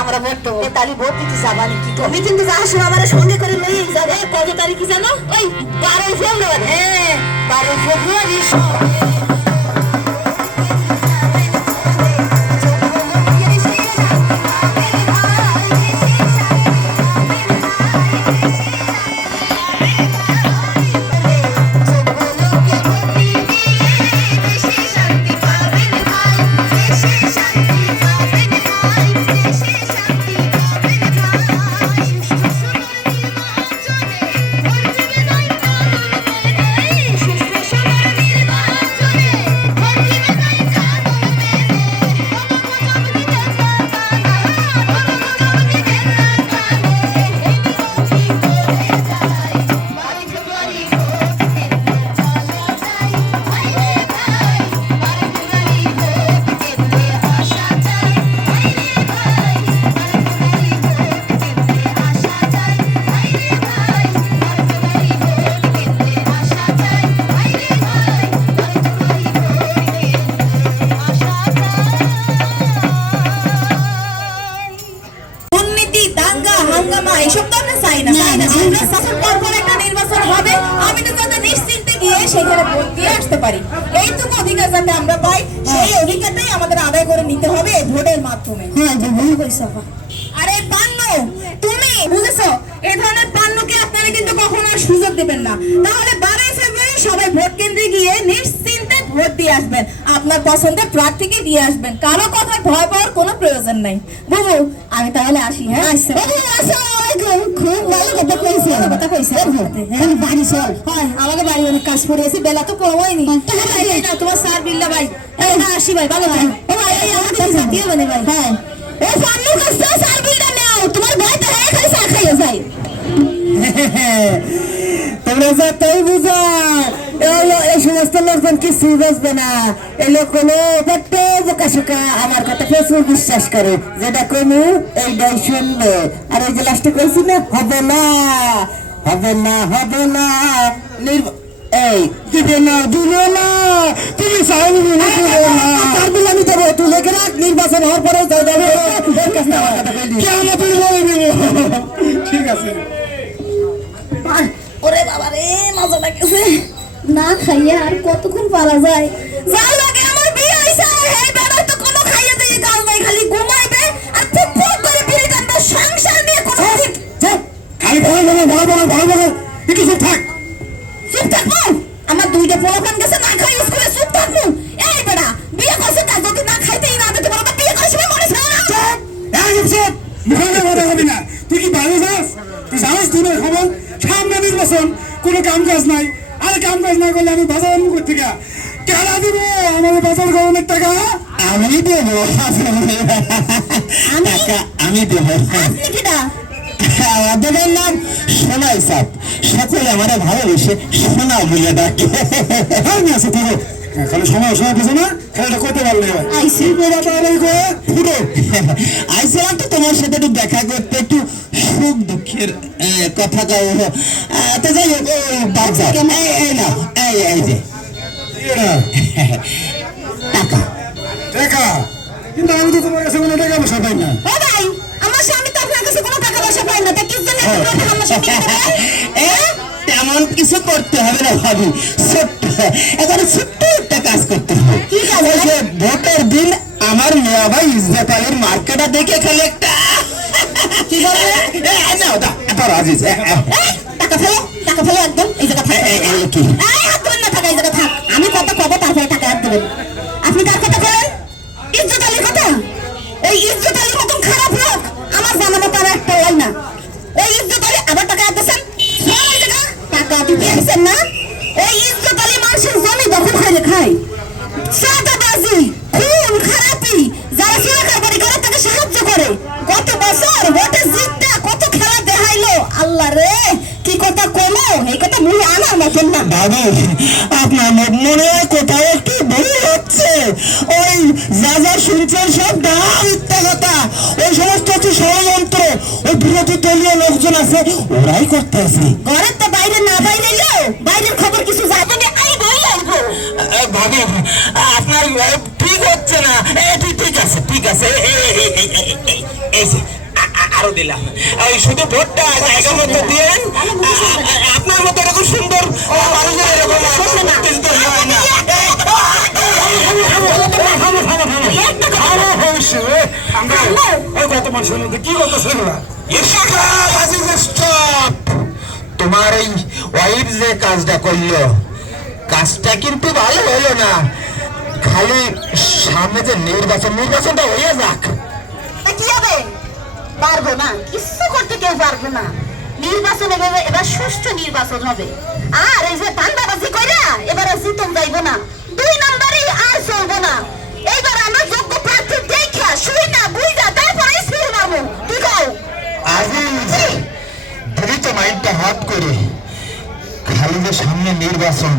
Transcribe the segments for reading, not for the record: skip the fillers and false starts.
আমরা ভোট দেবো তাহলে ভোট দিতে যাবা নাকি তুমি কিন্তু যাওয়ার সময় আমার সঙ্গে করে নিয়ে যাবে কত তারিখ জানো ওই 12 ফেব্রুয়ারি হ্যাঁ 12 ফেব্রুয়ারি সেখানে ভোট দিয়ে আসতে পারি এইটুকু অধিকার যাতে আমরা পাই সেই অধিকারটাই আমাদের আদায় করে নিতে হবে এই ভোটের মাধ্যমে। আরে পান্ন তুমি বুঝেছো এই ধরনের পান্নকে আপনারা কিন্তু কখনো সুযোগ দেবেন না। তাহলে 12 ফেব্রুয়ারি সবাই ভোট কেন্দ্রে গিয়ে নিশ্চিন্তে ভোট দিয়ে আসবেন, আপনার পছন্দের প্রার্থীকে দিয়ে আসবেন, কারো কথায় ভয় পাওয়ার কোনো প্রয়োজন নাই। বাবু আমি তাহলে আসি। হ্যাঁ খুব ভালো কথা কইছে কথা কইছে বাড়ি চল হয় আমাকে বাড়ি অনেক কাজ পড়ে আছে বেলা তো কম হয়নি না তোমার স্যার বিল্লা ভাই আসি ভাই ভালো ভাই ও ভাই আমাকে জাতীয় বনে ভাই হ্যাঁ ও পান্নু কাছে স্যার বিল্লা নাও তোমার ভাই তো খালি চা খাইয়ে যায় তোমরা যা তাই বুঝা এই সমস্ত লোকজন কিছু বুঝবে না এই লোক কোনো বোকাশোকা আমার কথা প্রচুর বিশ্বাস করে যেটা কোনো এইটাই শুনবে আর ওই যে লাস্টে কইছি না হবে না হবে না হবে না এই দিবে না দিবে না তুমি আমি দেবো তুই লেখে রাখ নির্বাচন হওয়ার পরে যাবে ঠিক আছে। ওরে বাবা রে মজা লাগছে না খাইয়া আর কতক্ষণ পারা যায় যাও লাগে আমার বিয়ে হইছে এই বেলা তো কোনো খাইয়া দিয়ে গাল নাই খালি ঘুমাইবে আর ফুট করে বিয়ে করতে সংসার নিয়ে কোনো খালি ভয় একটু চুপ থাক চুপ থাকবো আমার দুইটা পোলাপান গেছে না খাই স্কুলে চুপ থাকবো এই বেটা বিয়ে করছে তা যদি না খাইতেই না দিতে পারো বিয়ে করার সময় মনে হয় না চুপ মুখে কথা হবে না তুই কি ভালো যাস তুই জানিস দিনের খবর সামনে নির্বাচন কোনো কাম কাজ নাই আর কাম কাজ না করলে আমি বাজার আনবো কোথেকে কেনা দিব আমাদের বাজার গরমের টাকা আমি দেব আমি দেব আমাদের নাম সোনাই সাপ সকলে আমাদের ভালোবেসে সোনা বলে ডাকে আছে পুরো খালি সময় সময় বুঝো না খেলাটা করতে পারলে আইসিলাম তো তোমার সাথে একটু দেখা করতে একটু সুখ দুঃখের কথা কও তো যাই হোক এই না এই যে টাকা টাকা কিন্তু আমি তো তোমার কাছে কোনো টাকা পয়সা পাই না ও ভাই আমার স্বামী তো আপনার কাছে কোনো টাকা পয়সা পাই না তা কি জন্য আমার স্বামী তেমন কিছু করতে হবে না ভাবি এখানে ছোট্ট একটা কাজ করতে হবে কি কাজ ভোটের দিন আমার মেয়া ভাই ইজ্জত আলীর মার্কেটটা দেখে খালি একটা কি বলে নাও দা এত রাজি টাকা ফেলো একদম এই জায়গা থাক কি হাত না থাকা এই জায়গা থাক আমি কত কব তারপরে টাকা হাত দেবেন আপনি কার কথা বলেন ইজ্জত আলীর কথা ওই ইজ্জত আলীর মতন খারাপ লোক আমার জানা মতো আর একটা হয় না ওই ইজ্জত আলী আবার টাকা হাত দিয়েছেন সবাই জায়গা টাকা দিতে আসছেন না ওই ইজ্জত আলী মানুষের জমি দখল করে খায় সাদাবাজি খুন খারাপি যারা চুরা কারবারি করে তাকে সাহায্য করে কত বছর ভোটে জিতটা কত খেলা দেখাইলো আল্লাহ রে কি কথা কমো এই কথা মুখে আনার মতন না বাবু আপনার মনে কোথাও একটু ভুল হচ্ছে ওই যা শুনছেন সব মিথ্যা কথা ওই সমস্ত হচ্ছে ষড়যন্ত্র ওই বিরোধী দলীয় লোকজন আছে ওরাই করতেছে ঘরের তো বাইরে না বাইরে বাইরের খবর কিছু যাবে না ভাবি আপনার ঠিক হচ্ছে না ঠিক আছে এই যে আরো দিলাম। এই শুধু ভোটটা জায়গা মতো দিয়েন। আপনার মতো এরকম সুন্দর মানুষের এরকম উত্তেজিত হয় না। তোমার এই ওয়াইফ যে কাজটা করলো, কাজটা কিন্তু ভালো হলো না। খালি সামনে যে নির্বাচনটা হয়ে যাক। কি হবে? পারবো না, কিছু করতে কেউ পারবো না। নির্বাচন এবার সুষ্ঠু নির্বাচন হবে। আর এই যে পান্ডাবাজি কইরা এবারে জিতন যাইবো না, 2 নম্বরই আর চলবো না। এইবার আমরা যোগ্য প্রার্থী দেখা শুই না বুঝা তারপরে স্থির মারবো। কি কও? ধরি তো মাইন্ডটা হাত করে, খালি যে সামনে নির্বাচন,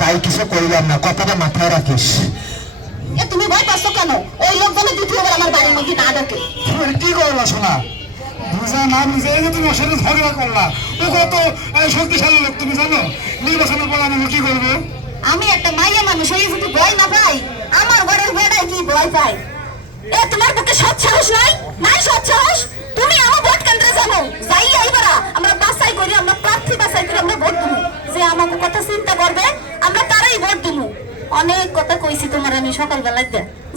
তাই কিছু করলাম না। কথাটা মাথায় রাখিস। তুমি ভয় পাচ্ছ কেন? ওই লোকজনে দ্বিতীয়বার আমার বাড়ির মধ্যে না ডাকে। কি করলা শোনা? বুঝা না বুঝে এই যে তুমি ওর সাথে ঝগড়া করলা, ও কত শক্তিশালী লোক তুমি জানো? নির্বাচনের পর আমি কি করবো? আমি একটা মাইয়া মানুষ হয়ে যদি ভয় না পাই, আমার ঘরের বেড়ায় কি ভয় পাই? তোমার পক্ষে সৎ সাহস নাই? নাই সৎ সাহস? তুমি আমার ভোট কেন্দ্রে যাবো, যাই আইবারা আমরা বাছাই করি, আমরা প্রার্থী বাছাই করে আমরা ভোট দেবো। যে আমাকে কথা চিন্তা করবে আমরা তারাই ভোট দেবো। অনেক কথা কইছি তোমার আমি সকালবেলায়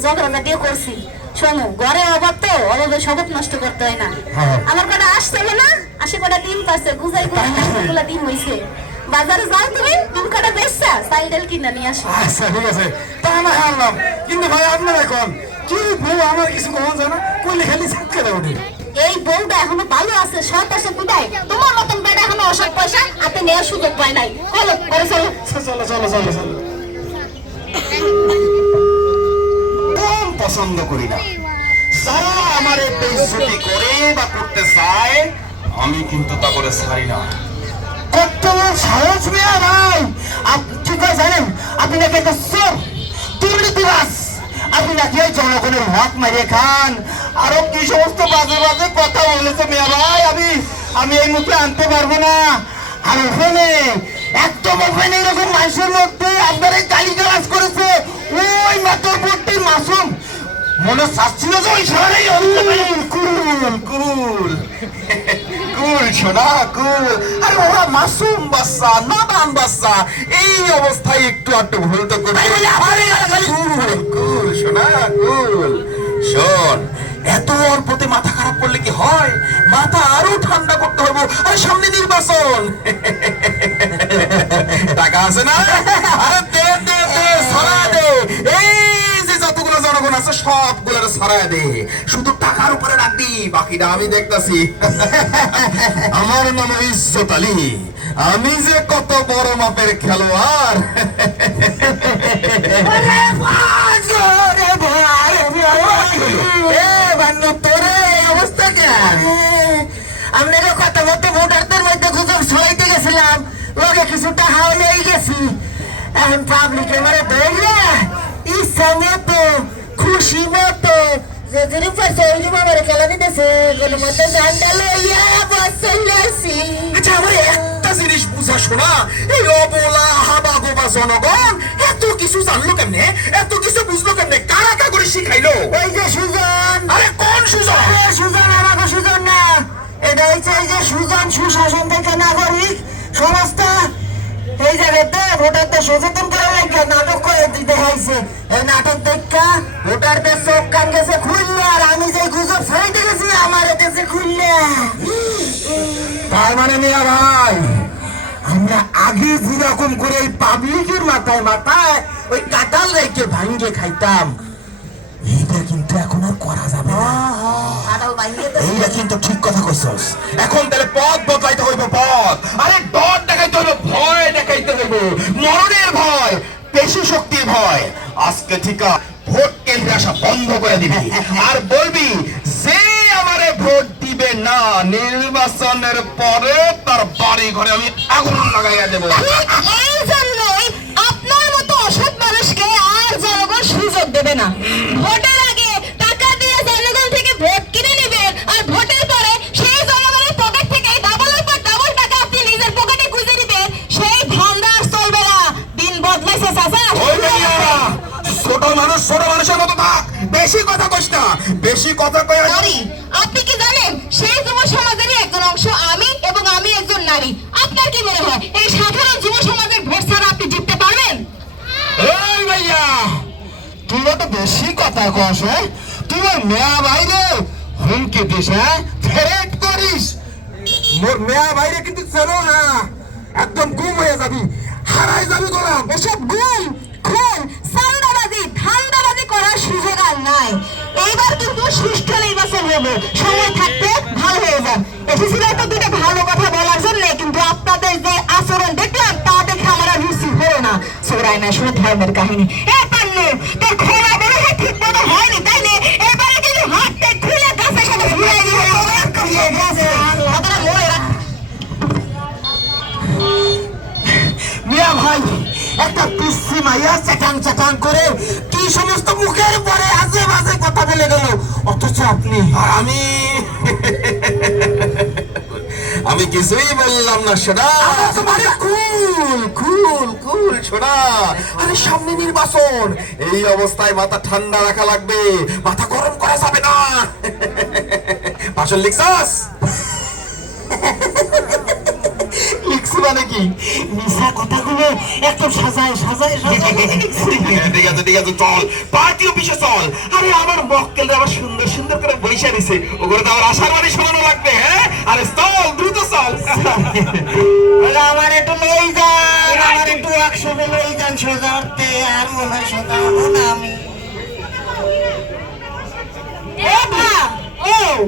ঝগড়া দিয়ে করছি। শোনো, ঘরে অভাব তো, অভাবে শপথ নষ্ট করতে হয় না। আমার কটা আসছে না, আসে কটা ডিম পাচ্ছে, গুজাই গুলা ডিম হয়েছে। বাজারে যাও তুমি, ডিম কটা বেচছা, চাল ডাল কিনা নিয়ে আসো। আচ্ছা ঠিক আছে, তা না হারলাম। কিন্তু ভাই আপনার এখন কি বউ আমার কিছু কখন জানা করলে খালি চাকরি ওঠে। এই বউটা এখনো ভালো আছে, সৎ আছে বিদায়। তোমার মতন বেটা এখনো অসৎ পয়সা হাতে নেওয়ার সুযোগ পায় নাই। চলো ঘরে চলো। চলো চলো চলো চলো। পছন্দ করি না যারা আমার বেইজ্জতি করে বা করতে চায়, আমি কিন্তু তা করে ছাড়ি না। কত সাহস মেয়া ভাই! ঠিক আছে জানেন, আপনি নাকি একটা চোর, দুর্নীতিবাজ, আপনি নাকি ওই জনগণের হক মারিয়ে খান, আরো কি সমস্ত বাজে বাজে কথা বলেছে মেয়া ভাই। আমি এই মুখে আনতে পারবো না। আর ওখানে একদম ওখানে এরকম মানুষের মধ্যে আপনার এই গালিগালাজ করেছে ওই মাত্র ভর্তি মাসুম, মনে চাচ্ছিল যে ওই শহরেই কুল শোনা কুল। আরে ওরা মাসুম বাচ্চা, নাদান বাচ্চা, এই অবস্থায় একটু আটটু ভুল তো করবে। কুল শোনা কুল। শোন, এত অল্পতে মাথা খারাপ করলে কি হয়? মাথা আরো ঠান্ডা করতে হবে। আরে সামনে নির্বাচন, টাকা আছে না? আরে দে দে দে, ছড়া দে। এই যে যতগুলো জনগণ আছে সবগুলো ছড়ায় দে, শুধু টাকার উপরে রাখবি, বাকিটা আমি দেখতাছি। আমার নাম ইজ্জত আলী, আমি যে কত বড় মাপের খেলোয়াড়। অবস্থা কেন? আমরা কথা মতো ভোটারদের মধ্যে গুজব ছড়াইতে গেছিলাম, লোকে কিছু টাকা নিয়ে গেছি। এখন পাবলিকে মানে ধরলে ইচ্ছা মতো খুশি মতো যে আমার খেলা দিতেছে কোনো মতো জানটা লইয়া বসে। আচ্ছা, আমার একটা জিনিস বুঝা শোনা, এই অবলা হাবা গোবা জনগণ এত কিছু জানলো কেমনে, এত কিছু বুঝলো কেমনে, কারা করে শিখাইলো? এই যে সুজন। আরে কোন সুজন? সুজন আমাকে সুজন না, এটা হচ্ছে এই যে সুজন সুশাসন থেকে নাগরিক সংস্থা। এই জায়গাতে ভোটারদের সচেতন করা লাগে নাটক করে দিতে হয়েছে। এই নাটক দেখা ভোটারদের চোখ কান গেছে খুললে, আর আমি যে গুজব ছড়াইতে গেছি আমার দেশে খুললে। তার মানে মিয়া ভাই, আমরা আগে যেরকম করে এই পাবলিকের মাথায় মাথায় ওই কাঁঠাল রেখে ভাঙ্গে খাইতাম, এইটা কিন্তু এখন আর করা যাবে না। এইটা কিন্তু ঠিক কথা কইছস। এখন তাহলে পথ বদলাইতে হইব, পথ। আরে ডর দেখাইতে হইব, ভয় দেখাইতে হইব, মরণের ভয়, পেশি শক্তির ভয়। আজকে থেকে ভোট কেন্দ্রে আসা বন্ধ করে দিবি, আর বলবি যে আমারে ভোট দিবে না, নির্বাচনের পরে তার বাড়ি ঘরে আমি আগুন লাগাইয়া দেব। এই জন্যই আপনার মতো অসৎ মানুষকে আর জনগণ সুযোগ দেবে না। ভোটের আগে টাকা দিয়ে জনগণ থেকে ভোট কিনে নেবেন, আর ভোটের পরে সেই জনগণের পকেট থেকে ডাবলের পর ডাবল টাকা আপনি নিজের পকেটে গুঁজে দিবেন। সেই ধান্দা আর চলবে না। দিন বদলাইছে চাচা। ছোট মানুষ ছোট মানুষের মতো থাক, বেশি কথা কইস না। বেশি কথা কয়ে নারী। আপনি কি জানেন সেই যুব সমাজেরই একজন অংশ আমি, এবং আমি একজন নারী। আপনার কি মনে হয় এই সাধারণ যুব সমাজের ভোট ছাড়া আপনি জিততে পারবেন? এই ভাইয়া, তুই তো বেশি কথা কস। তোমার মেয়া বাইরে হুমকি দিস, থ্রেট করিস। মোর মেয়া বাইরে কিন্তু চেনো না, একদম গুম হয়ে যাবি, হারাই যাবি। গোলাম এসব গুম, খুন, চাঁদাবাজি, ধান্দাবাজি করার সুযোগ আর নাই। এইবার কিন্তু সুষ্ঠু নির্বাচন হবে, সময় থাকতে ভালো হয়ে যান। এসেছিল তো দুটো ভালো কথা বলার জন্য, কিন্তু আপনাদের যে আচরণ দেখলাম তা দেখে আমার আর রুচি হলো না। চোরাই না শুনে ধর্মের কাহিনী। এ পান্নু, তোর খোলা মনে হয় ঠিক মতো হয়নি, তাই না? এবারে কিন্তু হাতটা খুলে গাছের সাথে ঘুরে দিয়ে কথাটা মনে রাখ। মিয়া ভাই, একটা পিসি মাইয়া চাটাং চাটাং করে কি সমস্ত মুখের পরে আজে বাজে কথা বলে গেল, অথচ আপনি আর আমি কিছুই বললাম না। সোনা তোমারে কুল কুল কুল সোনা। আরে সামনে নির্বাচন, এই অবস্থায় মাথা ঠান্ডা রাখা লাগবে, মাথা গরম করা যাবে না। ভাষণ লিখছাস? লিখছি মানে কি? মিশা কথাগুলো একদম সাজায় সাজায় সাজায় লিখছি। ঠিক আছে ঠিক আছে, চল পার্টি অফিসে চল। আরে আমার মক্কেলরা আবার সুন্দর সুন্দর করে বইসা দিছে, ওগুলো তো আমার আশার বাড়ি শোনানো লাগবে। হ্যাঁ, আরে চল দ্রুত চল। আমার একটু লই যান, আমার একটু 100 লই যান সোজা উঠতে, আর মনে হয় সোজা হবো না আমি।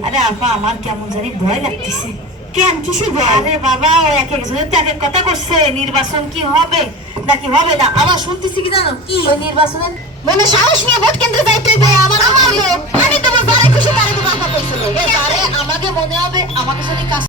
আরে আপা, আমার কেমন জানি ভয় লাগতেছে। কেন, কিসের ভয়? আরে বাবা, ও এক একজনের তো এক এক কথা করছে। নির্বাচন কি হবে নাকি হবে না? আবার শুনতেছি কি জানো, কি ওই নির্বাচনের মানে সাহস নিয়ে ভোট কেন্দ্রে যাইতে হবে। আমার ভোট, আমি তো যারে খুশি তারে তো কথা কইছিল। আমাকে মনে হবে আমাকে যদি কাজ